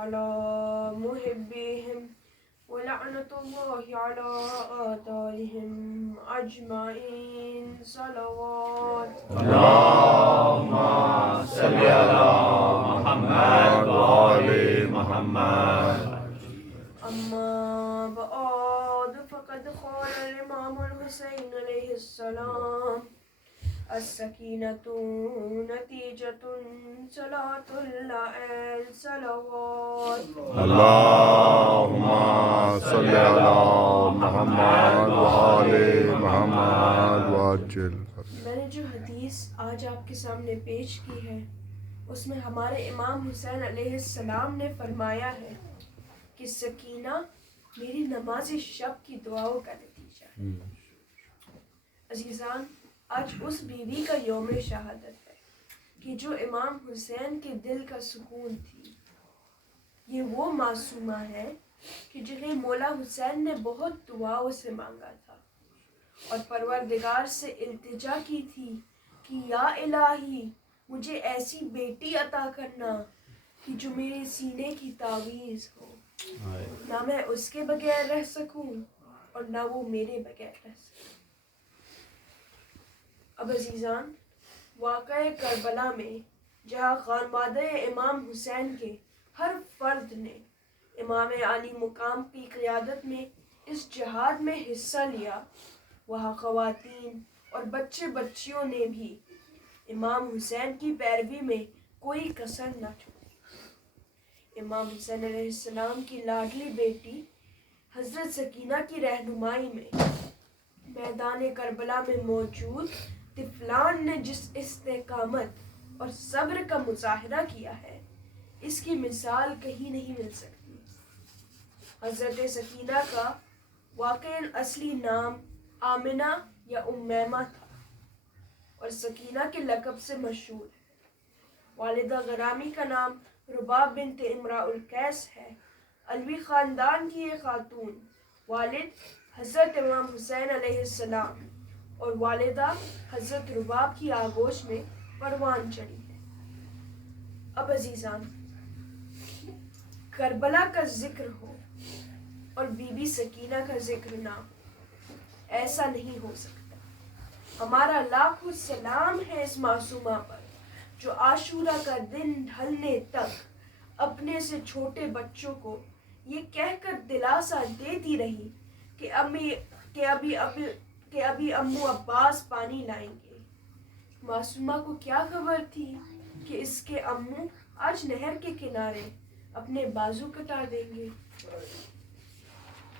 على محبهم ولعنة الله على آثارهم أجمعين صلوات اللهم صل على محمد وآل محمد. أما بعد فقد قال الإمام الحسين عليه السلام السكينة نتيجة صلاة الليل صلوات اللهم صل على محمد وآل محمد وعجل. میں نے جو حدیث آج آپ کے سامنے پیش کی ہے اس میں ہمارے امام حسین علیہ السلام نے فرمایا ہے کہ سکینہ میری نماز شب کی دعاؤں کا نتیجہ ہے. عزیزان، آج اس بیوی کا یوم شہادت ہے کہ جو امام حسین کے دل کا سکون تھی. یہ وہ معصومہ ہے کہ جنہیں مولا حسین نے بہت دعاؤں سے مانگا تھا اور پروردگار سے التجا کی تھی کہ یا الہی مجھے ایسی بیٹی عطا کرنا کہ جو میرے سینے کی تعویذ ہو، نہ میں اس کے بغیر رہ سکوں اور نہ وہ میرے بغیر رہ سکے. اب عزیزان، واقعہ کربلا میں جہاں خانوادہ امام حسین کے ہر فرد نے امام علی مقام کی قیادت میں اس جہاد میں حصہ لیا، وہاں خواتین اور بچے بچیوں نے بھی امام حسین کی پیروی میں کوئی کسر نہ چھوڑی. امام حسین علیہ السلام کی لاڈلی بیٹی حضرت سکینہ کی رہنمائی میں میدان کربلا میں موجود طفلان نے جس استقامت اور صبر کا مظاہرہ کیا ہے اس کی مثال کہیں نہیں مل سکتی. حضرت سکینہ کا واقعاً اصلی نام آمنہ یا امیمہ تھا اور سکینہ کے لقب سے مشہور ہے. والدہ غرامی کا نام رباب بنت امراء القیس ہے، علوی خاندان کی یہ خاتون والد حضرت امام حسین علیہ السلام اور والدہ حضرت رباب کی آغوش میں پروان چڑھی ہے. اب عزیزان، کربلا کا ذکر ہو اور بی بی سکینہ کا ذکر نہ ہو، ایسا نہیں ہو سکتا. ہمارا لاکھوں سلام ہے اس معصومہ پر جو عاشورہ کا دن ڈھلنے تک اپنے سے چھوٹے بچوں کو یہ کہہ کر دلاسا دیتی رہی کہ ابھی امو عباس پانی لائیں گے. معصومہ کو کیا خبر تھی کہ اس کے امو آج نہر کے کنارے اپنے بازو کٹا دیں گے.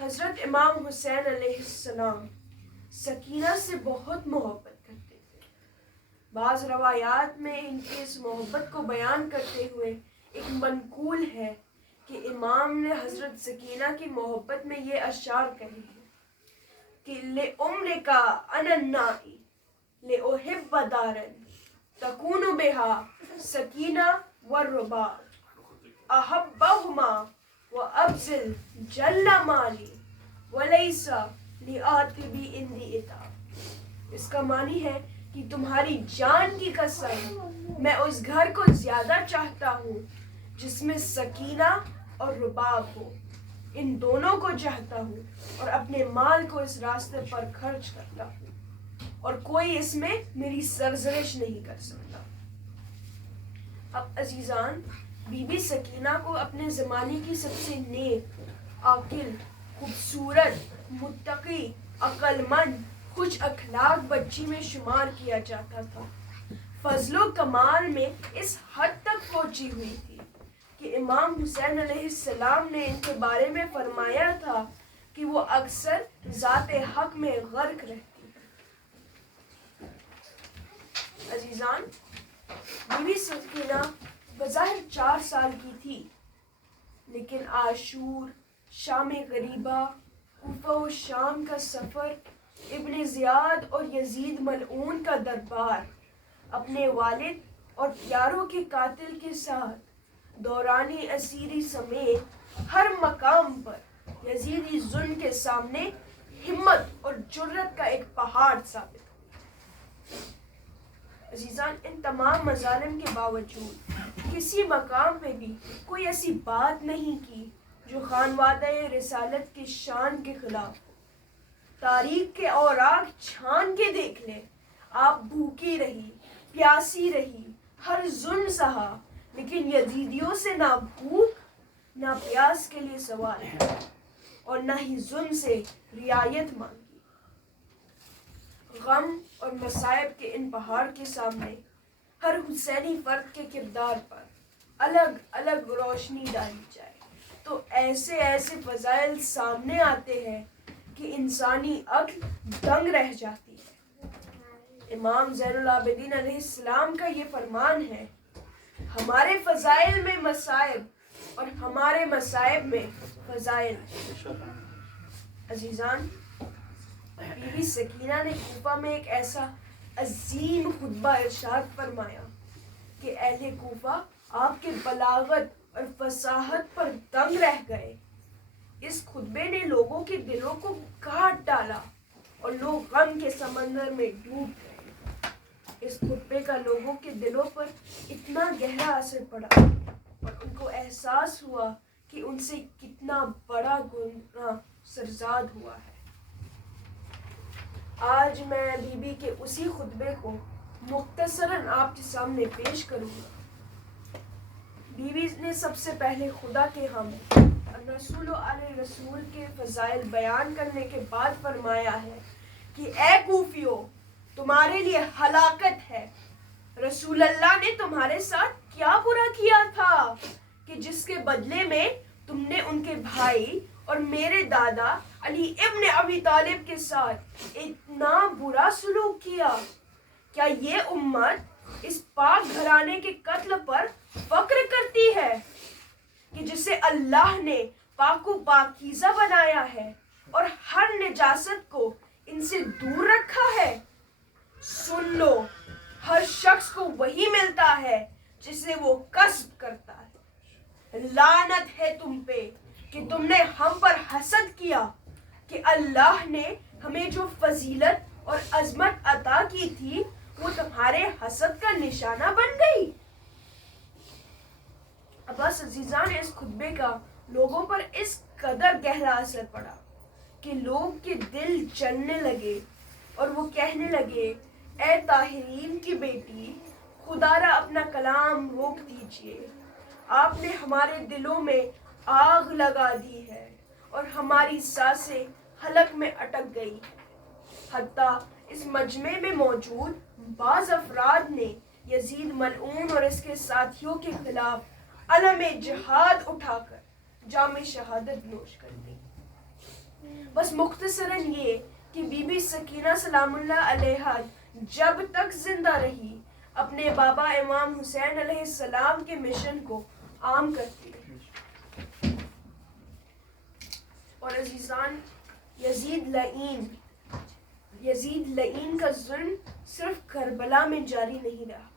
حضرت امام حسین علیہ السلام سکینہ سے بہت محبت کرتے تھے. بعض روایات میں ان کی اس محبت کو بیان کرتے ہوئے ایک منقول ہے کہ امام نے حضرت سکینہ کی محبت میں یہ اشعار کہے ہیں کہ لِعُمْرِكَ أَنَا النَّائِ لِأُحِبَّ دَارًا تَكُونُ بِهَا سَكِينَةٌ وَالرُّبَابُ أَحَبَّهُمَا وَأَبْذِلْ جَلَّ مَالِي وَلَيْسَ لِعَاتِبِي عِنْدِي عِتَابٌ. اس کا معنی ہے کہ تمہاری جان کی قسم میں اس گھر کو زیادہ چاہتا ہوں جس میں سکینہ اور رباب ہو. ان دونوں کو چاہتا ہوں اور اپنے مال کو اس راستے پر خرچ کرتا ہوں اور کوئی اس میں میری سرزنش نہیں کر سکتا. اب عزیزان، بی بی سکینہ کو اپنے زمانے کی سب سے نیک، عاقل، خوبصورت، متقی، عقل مند، خوش اخلاق بچی میں شمار کیا جاتا تھا. فضل و کمال میں اس حد تک پہنچی ہوئی تھی کہ امام حسین علیہ السلام نے ان کے بارے میں فرمایا تھا کہ وہ اکثر ذات حق میں غرق رہتی ہے. عزیزان، بی بی سکینہ بظاہر 4 سال کی تھی، لیکن عاشور، شام غریبہ، کوفہ و شام کا سفر، ابن زیاد اور یزید ملعون کا دربار، اپنے والد اور پیاروں کے قاتل کے ساتھ دورانی اسیری سمیت ہر مقام پر یزیدی ظلم کے سامنے ہمت اور جرت کا ایک پہاڑ ثابت ہو. عزیزان، ان تمام مظالم کے باوجود کسی مقام پہ بھی کوئی ایسی بات نہیں کی جو خانوادہ رسالت کی شان کے خلاف ہو۔ تاریخ کے اوراق چھان کے دیکھ لیں، آپ بھوکی رہی، پیاسی رہی، ہر ظلم سہا، لیکن یزیدیوں سے نہ بھوک نہ پیاس کے لیے سوال ہے اور نہ ہی ظلم سے رعایت مانگی۔ غم اور مصائب کے ان پہاڑ کے سامنے ہر حسینی فرد کے کردار پر الگ الگ روشنی ڈالی جائے تو ایسے ایسے فضائل سامنے آتے ہیں کہ انسانی عقل دنگ رہ جاتی ہے۔ امام زین العابدین علیہ السلام کا یہ فرمان ہے، ہمارے فضائل میں مصائب اور ہمارے مصائب میں فضائل۔ عزیزان، بی بی سکینہ نے کوفہ میں ایک ایسا عظیم خطبہ ارشاد فرمایا کہ اہل کوفہ آپ کے بلاغت اور فصاحت پر دنگ رہ گئے۔ اس خطبے نے لوگوں کے دلوں کو کاٹ ڈالا اور لوگ غم کے سمندر میں ڈوب گئے۔ اس خطبے کا لوگوں کے دلوں پر اتنا گہرا اثر پڑا اور ان کو احساس ہوا کہ ان سے کتنا بڑا گناہ سرزاد ہوا ہے۔ آج میں بی بی کے اسی خطبے کو مختصراً آپ کے سامنے پیش کروں گا۔ بی بی نے سب سے پہلے خدا کے حمد اور رسول و آل رسول کے فضائل بیان کرنے کے بعد فرمایا ہے کہ اے کوفیو، تمہارے لیے ہلاکت ہے۔ رسول اللہ نے تمہارے ساتھ کیا برا کیا تھا کہ جس کے بدلے میں تم نے ان کے بھائی اور میرے دادا علی ابن ابی طالب کے ساتھ اتنا برا سلوک کیا؟ کیا یہ امت اس پاک گھرانے کے قتل پر فخر کرتی ہے کہ جسے اللہ نے پاک و پاکیزہ بنایا ہے اور ہر نجاست کو ان سے دور رکھا ہے؟ سن لو، ہر شخص کو وہی ملتا ہے جسے وہ کسب کرتا ہے۔ لعنت ہے تم پہ کہ تم نے ہم پر حسد کیا کہ اللہ نے ہمیں جو فضیلت اور عظمت عطا کی تھی وہ تمہارے حسد کا نشانہ بن گئی۔ بس عزیزان، اس خطبے کا لوگوں پر اس قدر گہرا اثر پڑا کہ لوگ کے دل جلنے لگے اور وہ کہنے لگے، اے طاہرین کی بیٹی، خدا را اپنا کلام روک دیجئے۔ آپ نے ہمارے دلوں میں آگ لگا دی ہے اور ہماری سانسیں حلق میں اٹک گئی ہیں۔ حتیٰ اس مجمع میں موجود بعض افراد نے یزید ملعون اور اس کے ساتھیوں کے خلاف علم جہاد اٹھا کر جام شہادت نوش کر دی۔ بس مختصراً یہ کہ بی بی سکینہ سلام اللہ علیہا جب تک زندہ رہی اپنے بابا امام حسین علیہ السلام کے مشن کو عام کرتی رہی۔ اور عزیزان، یزید لعین کا ظلم صرف کربلا میں جاری نہیں رہا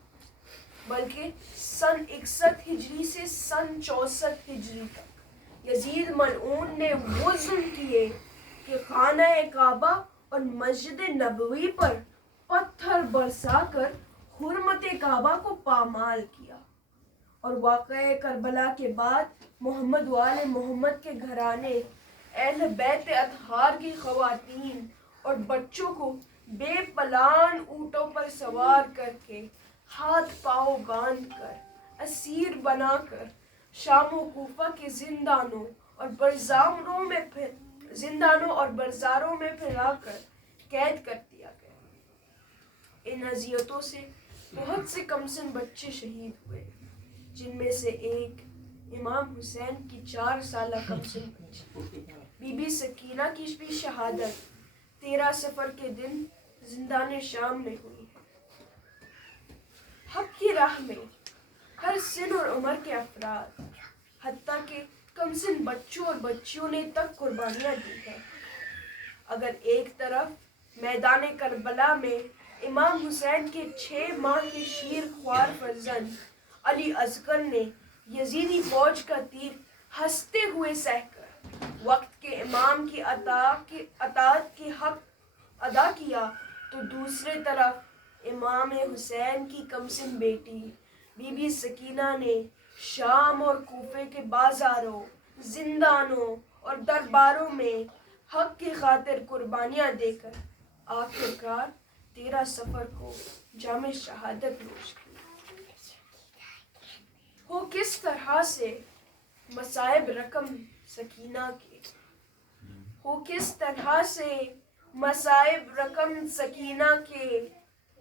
بلکہ سن 61 ہجری سے سن 64 ہجری تک یزید ملعون نے وہ ظلم کیے کہ خانہ کعبہ اور مسجد نبوی پر پتھر برسا کر حرمت کعبہ کو پامال کیا، اور واقعہ کربلا کے بعد محمد و آل محمد کے گھرانے، اہل بیت اطہار کی خواتین اور بچوں کو بے پلان اونٹوں پر سوار کر کے، ہاتھ پاؤں باندھ کر، اسیر بنا کر شام و کوفہ کے زندانوں اور برزاروں میں پھیلا کر قید کر دیا گیا۔ ان اذیتوں سے بہت سے کمسن بچے شہید ہوئے، جن میں سے ایک امام حسین کی 4 سالہ کمسن بچی۔ بی بی سکینہ کی بھی شہادت 13 صفر کے دن زندان شام میں ہوئی ہے۔ حق کی راہ میں ہر سن اور عمر کے افراد، حتیٰ کہ کمسن بچوں اور بچیوں نے تک قربانیاں دی ہیں۔ اگر ایک طرف میدان کربلا میں امام حسین کے 6 ماہ کے شیر خوار فرزند علی اصغر نے یزیدی فوج کا تیر ہنستے ہوئے سہ کر وقت کے امام کی اطاعت کی حق ادا کیا، تو دوسرے طرف امام حسین کی کمسن بیٹی بی بی سکینہ نے شام اور کوفے کے بازاروں، زندانوں اور درباروں میں حق کی خاطر قربانیاں دے کر آخرکار 13 صفر کو جام شہادت نوش کی۔ وہ کس طرح سے مصائب رقم سکینہ کے، وہ کس طرح سے مصائب رقم سکینہ کے،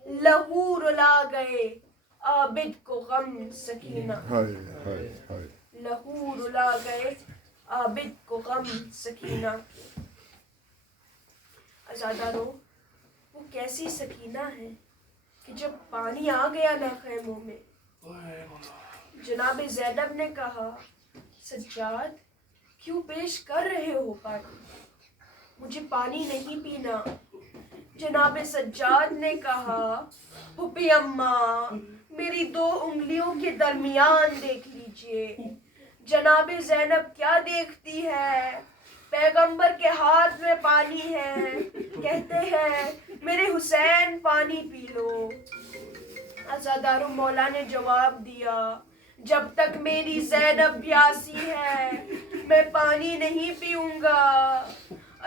لہو رلا گئے عابد کو غم سکینہ، ہائے ہائے ہائے، لہو رلا گئے عابد کو غم سکینہ کے۔ عزادارو، وہ کیسی سکینہ ہے کہ جب پانی آ گیا نا خیموں میں، جناب زینب نے کہا سجاد کیوں پیش کر رہے ہو پانی، مجھے پانی نہیں پینا۔ جناب سجاد نے کہا پھوپھی اماں میری 2 انگلیوں کے درمیان دیکھ لیجئے۔ جناب زینب کیا دیکھتی ہے؟ پیغمبر کے ہاتھ میں پانی ہے، کہتے ہیں میرے حسین پانی پی لو۔ عزادارو، مولا نے جواب دیا جب تک میری زینب پیاسی ہے میں پانی نہیں پیوں گا۔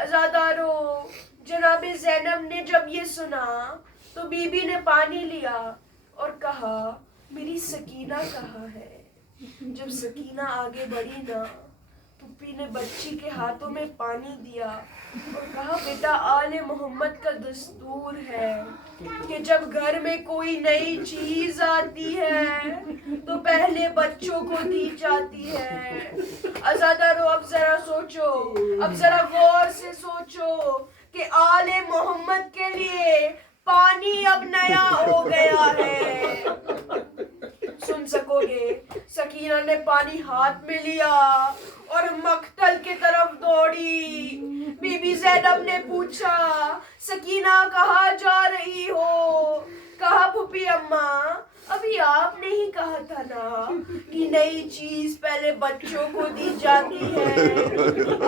عزادارو، جناب زینب نے جب یہ سنا تو بی بی نے پانی لیا اور کہا میری سکینہ کہاں ہے؟ جب سکینہ آگے بڑھی نا، پھوپھی نے بچی کے ہاتھوں میں پانی دیا اور کہا بیٹا آل محمد کا دستور ہے کہ جب گھر میں کوئی نئی چیز آتی ہے تو پہلے بچوں کو دی جاتی ہے۔ عزادارو، اب ذرا سوچو، اب ذرا غور سے سوچو کہ آل محمد کے لیے پانی اب نیا ہو گیا ہے۔ سن سکو گے، سکینہ نے پانی ہاتھ میں لیا اور مقتل کی طرف دوڑی۔ بی بی زینب نے پوچھا سکینہ کہاں جا رہی ہو؟ کہا پھوپھی اماں ابھی آپ نے ہی کہا تھا نا کہ نئی چیز پہلے بچوں کو دی جاتی ہے۔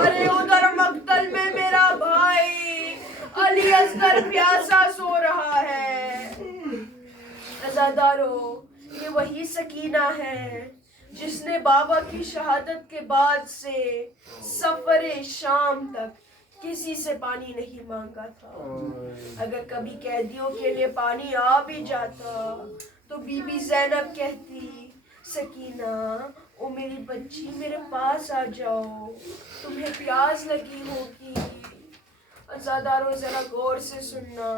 ارے ادھر مقتل میں میرا بھائی علی اصغر پیاسا سو رہا ہے۔ عزادارو، یہ وہی سکینہ ہے جس نے بابا کی شہادت کے بعد سے سفر شام تک کسی سے پانی نہیں مانگا تھا۔ اگر کبھی قیدیوں کے لیے پانی آ بھی جاتا تو بی بی زینب کہتی سکینہ او میری بچی میرے پاس آ جاؤ، تمہیں پیاس لگی ہوگی۔ عزادارو، ذرا غور سے سننا،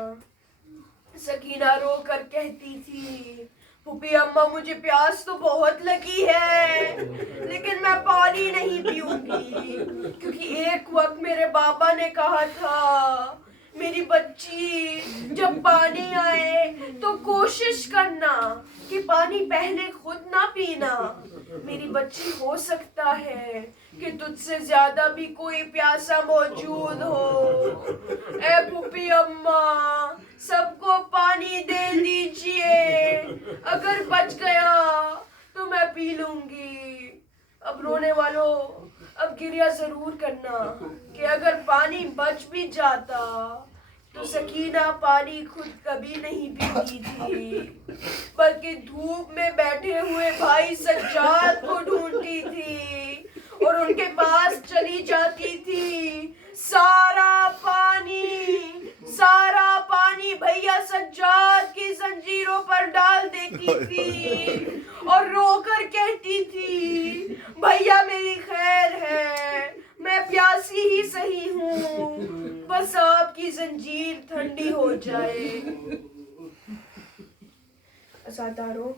سکینہ رو کر کہتی تھی پھوپھی اماں مجھے پیاس تو بہت لگی ہے لیکن میں پانی نہیں پیوں گی، کیونکہ ایک وقت میرے بابا نے کہا تھا میری بچی جب پانی آئے تو کوشش کرنا کہ پانی پہلے خود نہ پینا، میری بچی ہو سکتا ہے کہ تجھ سے زیادہ بھی کوئی پیاسا موجود ہو۔ اے پھوپھی اماں سب کو پانی دے دیجئے، اگر بچ گیا تو میں پی لوں گی۔ اب رونے والوں، اب گریہ ضرور کرنا کہ اگر پانی بچ بھی جاتا تو سکینہ پانی خود کبھی نہیں پیتی تھی بلکہ دھوپ میں بیٹھے ہوئے بھائی سجاد کو ڈھونڈتی تھی اور ان کے پاس چلی جاتی تھی، سارا پانی بھیا سجاد کی زنجیروں پر ڈال دیتی تھی اور رو کر کہتی تھی بھیا میری خیر ہے، میں پیاسی ہی صحیح ہوں، بس آپ کی زنجیر ٹھنڈی ہو جائے۔ عزادارو،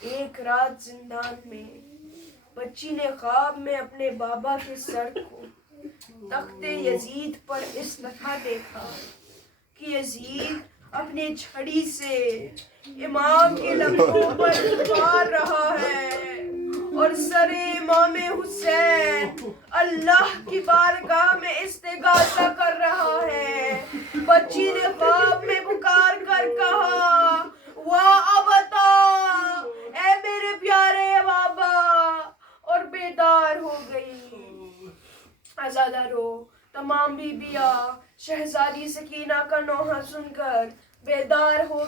ایک رات زندان میں بچی نے خواب میں اپنے بابا کے سر کو تخت یزید پر اس طرح دیکھا کہ یزید اپنے چھڑی سے امام کے لبوں پر مار رہا ہے اور سر امام حسین اللہ کی بارگاہ میں استغاثہ کر رہا ہے۔ بچی نے خواب میں پکار کر کہا واہ ابتا، اے میرے پیارے بابا، اور بیدار ہو گئی۔ عزادارو، تمام بیویاں شہزادی سکینہ کا نوحہ سن کر بیدار ہو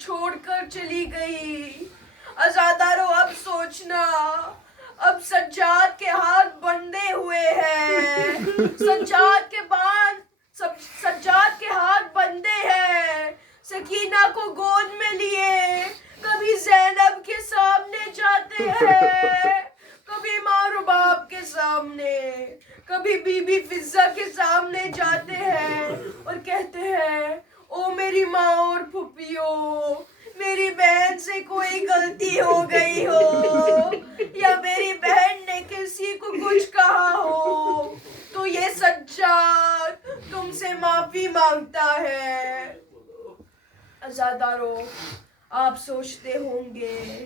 چھوڑ کر چلی گئی۔ عزادارو اب سوچنا، اب سجاد کے ہاتھ بندھے ہوئے ہیں، سجاد کے ہاتھ بندھے ہیں، سکینہ کو گود میں لیے کبھی زینب کے سامنے جاتے ہیں، کبھی ماں رباب کے سامنے، کبھی بی بی فضہ کے سامنے جاتے ہیں اور کہتے ہیں او میری ماں اور پھپھیو، میری بہن سے کوئی غلطی ہو گئی ہو یا میری بہن نے کسی کو کچھ کہا ہو تو یہ سجاد تم سے معافی مانگتا ہے۔ عزادارو آپ سوچتے ہوں گے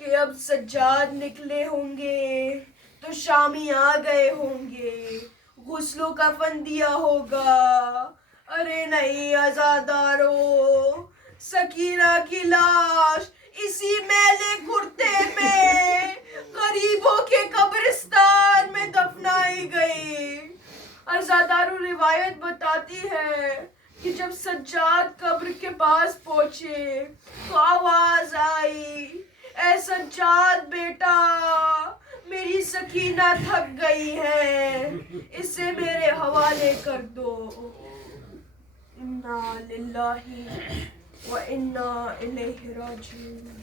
کہ اب سجاد نکلے ہوں گے تو شامی آ گئے ہوں گے، غسل و کفن دیا ہوگا۔ ارے نہیں عزادارو، سکینہ کی لاش اسی میلے کرتے میں غریبوں کے قبرستان میں دفنائی گئی۔ عزادارو روایت بتاتی ہے کہ جب سجاد قبر کے پاس پہنچے تو آواز آئی، اے سجاد بیٹا، میری سکینہ تھک گئی ہے، اسے میرے حوالے کر دو۔ انا للہ و انا الیہ راجعون۔